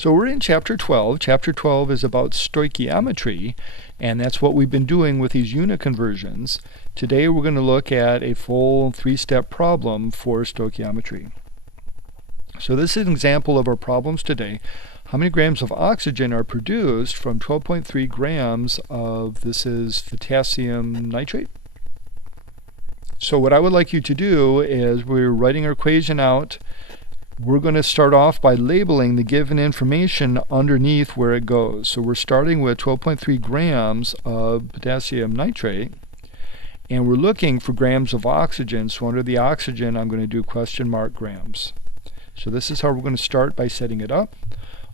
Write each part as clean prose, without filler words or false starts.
So we're in Chapter 12. Chapter 12 is about stoichiometry, and that's what we've been doing with these unit conversions. Today we're going to look at a full three-step problem for stoichiometry. So this is an example of our problems today. How many grams of oxygen are produced from 12.3 grams of, this is potassium nitrate? So what I would like you to do is, we're writing our equation out. We're going to start off by labeling the given information underneath where it goes. So we're starting with 12.3 grams of potassium nitrate, and we're looking for grams of oxygen. So under the oxygen, I'm going to do question mark grams. So this is how we're going to start by setting it up.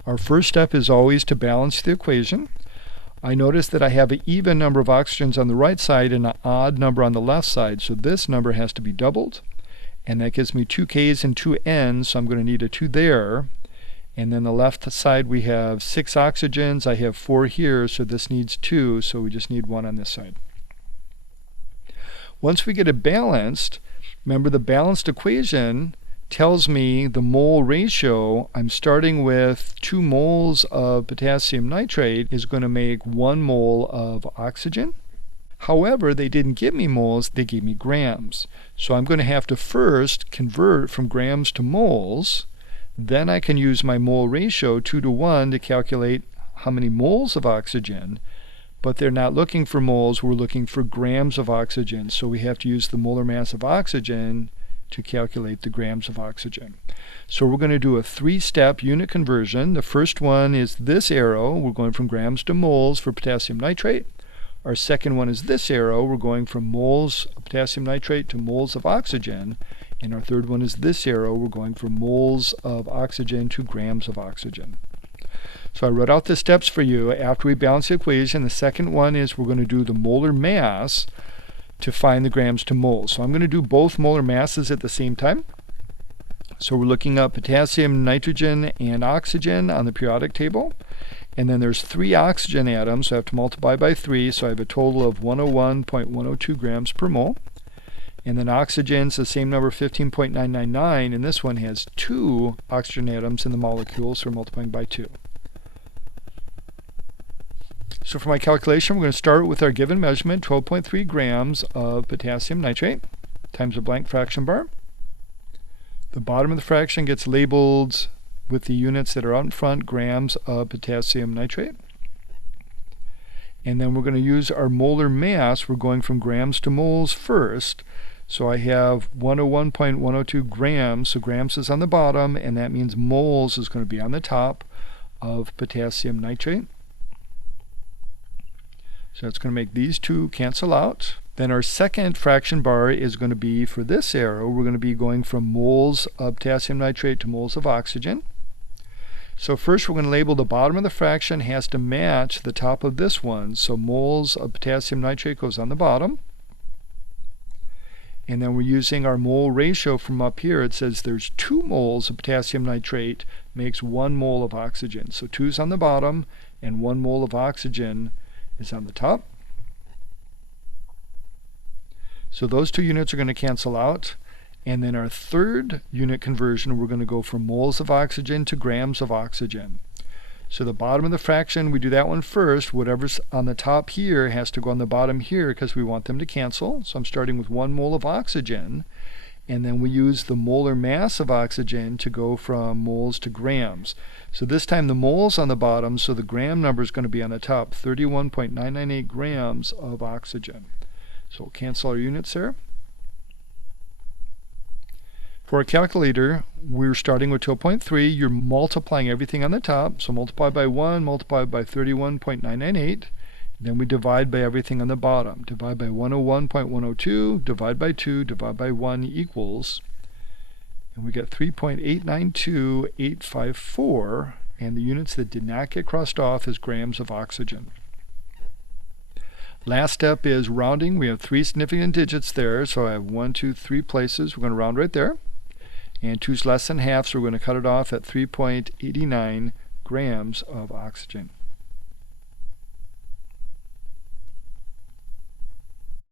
Our first step is always to balance the equation. I notice that I have an even number of oxygens on the right side and an odd number on the left side. So this number has to be doubled. And that gives me 2 K's and 2 N's, so I'm going to need a 2 there. And then the left side we have 6 oxygens. I have 4 here, so this needs 2, so we just need 1 on this side. Once we get it balanced, remember the balanced equation tells me the mole ratio. I'm starting with 2 moles of potassium nitrate is going to make 1 mole of oxygen. However, they didn't give me moles, they gave me grams. So I'm going to have to first convert from grams to moles. Then I can use my mole ratio 2 to 1 to calculate how many moles of oxygen. But they're not looking for moles, we're looking for grams of oxygen. So we have to use the molar mass of oxygen to calculate the grams of oxygen. So we're going to do a 3-step unit conversion. The first one is this arrow. We're going from grams to moles for potassium nitrate. Our second one is this arrow. We're going from moles of potassium nitrate to moles of oxygen. And our third one is this arrow. We're going from moles of oxygen to grams of oxygen. So I wrote out the steps for you after we balance the equation. The second one is we're going to do the molar mass to find the grams to moles. So I'm going to do both molar masses at the same time. So we're looking up potassium, nitrogen, and oxygen on the periodic table. And then there's 3 oxygen atoms, so I have to multiply by 3, so I have a total of 101.102 grams per mole. And then oxygen's the same number, 15.999, and this one has 2 oxygen atoms in the molecule, so we're multiplying by 2. So for my calculation, we're going to start with our given measurement, 12.3 grams of potassium nitrate times a blank fraction bar. The bottom of the fraction gets labeled with the units that are out in front, grams of potassium nitrate. And then we're going to use our molar mass. We're going from grams to moles first. So I have 101.102 grams, so grams is on the bottom, and that means moles is going to be on the top of potassium nitrate. So it's going to make these two cancel out. Then our second fraction bar is going to be, for this arrow, we're going to be going from moles of potassium nitrate to moles of oxygen. So first we're going to label the bottom of the fraction has to match the top of this one. So moles of potassium nitrate goes on the bottom. And then we're using our mole ratio from up here. It says there's 2 moles of potassium nitrate makes 1 mole of oxygen. So 2 is on the bottom and 1 mole of oxygen is on the top. So those 2 units are going to cancel out. And then our third unit conversion, we're going to go from moles of oxygen to grams of oxygen. So the bottom of the fraction, we do that one first. Whatever's on the top here has to go on the bottom here because we want them to cancel. So I'm starting with 1 mole of oxygen. And then we use the molar mass of oxygen to go from moles to grams. So this time the mole's on the bottom, so the gram number is going to be on the top, 31.998 grams of oxygen. So we'll cancel our units there. For a calculator, we're starting with 12.3. You're multiplying everything on the top. So multiply by 1, multiply by 31.998. Then we divide by everything on the bottom. Divide by 101.102, divide by 2, divide by 1 equals. And we get 3.892854. And the units that did not get crossed off is grams of oxygen. Last step is rounding. We have 3 significant digits there. So I have 1, 2, 3 places. We're going to round right there. And 2 is less than half, so we're going to cut it off at 3.89 grams of oxygen.